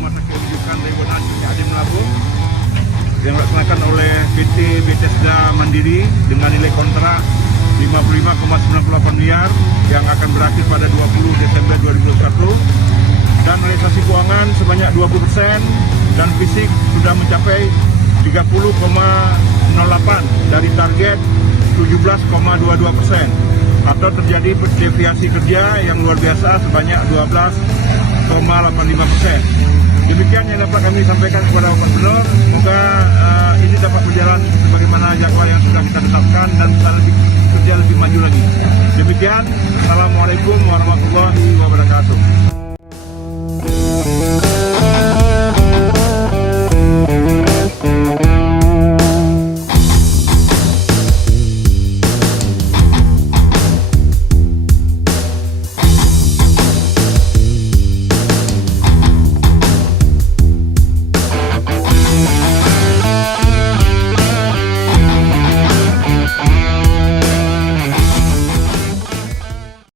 Rumah Sakit Rujukan Regional Adi Melabung yang dilaksanakan oleh PT Bethesda Mandiri dengan nilai kontrak 55,98 miliar yang akan berakhir pada 20 Desember 2021, dan realisasi keuangan sebanyak 20% dan fisik sudah mencapai 30,08 dari target 17,22%, atau terjadi deviasi kerja yang luar biasa sebanyak 12,85%. Demikian yang dapat kami sampaikan kepada Bapak Gubernur. Semoga ini dapat berjalan sebagaimana jadwal yang sudah kita tetapkan dan kita kerja lebih maju lagi. Demikian, Assalamualaikum warahmatullahi wabarakatuh.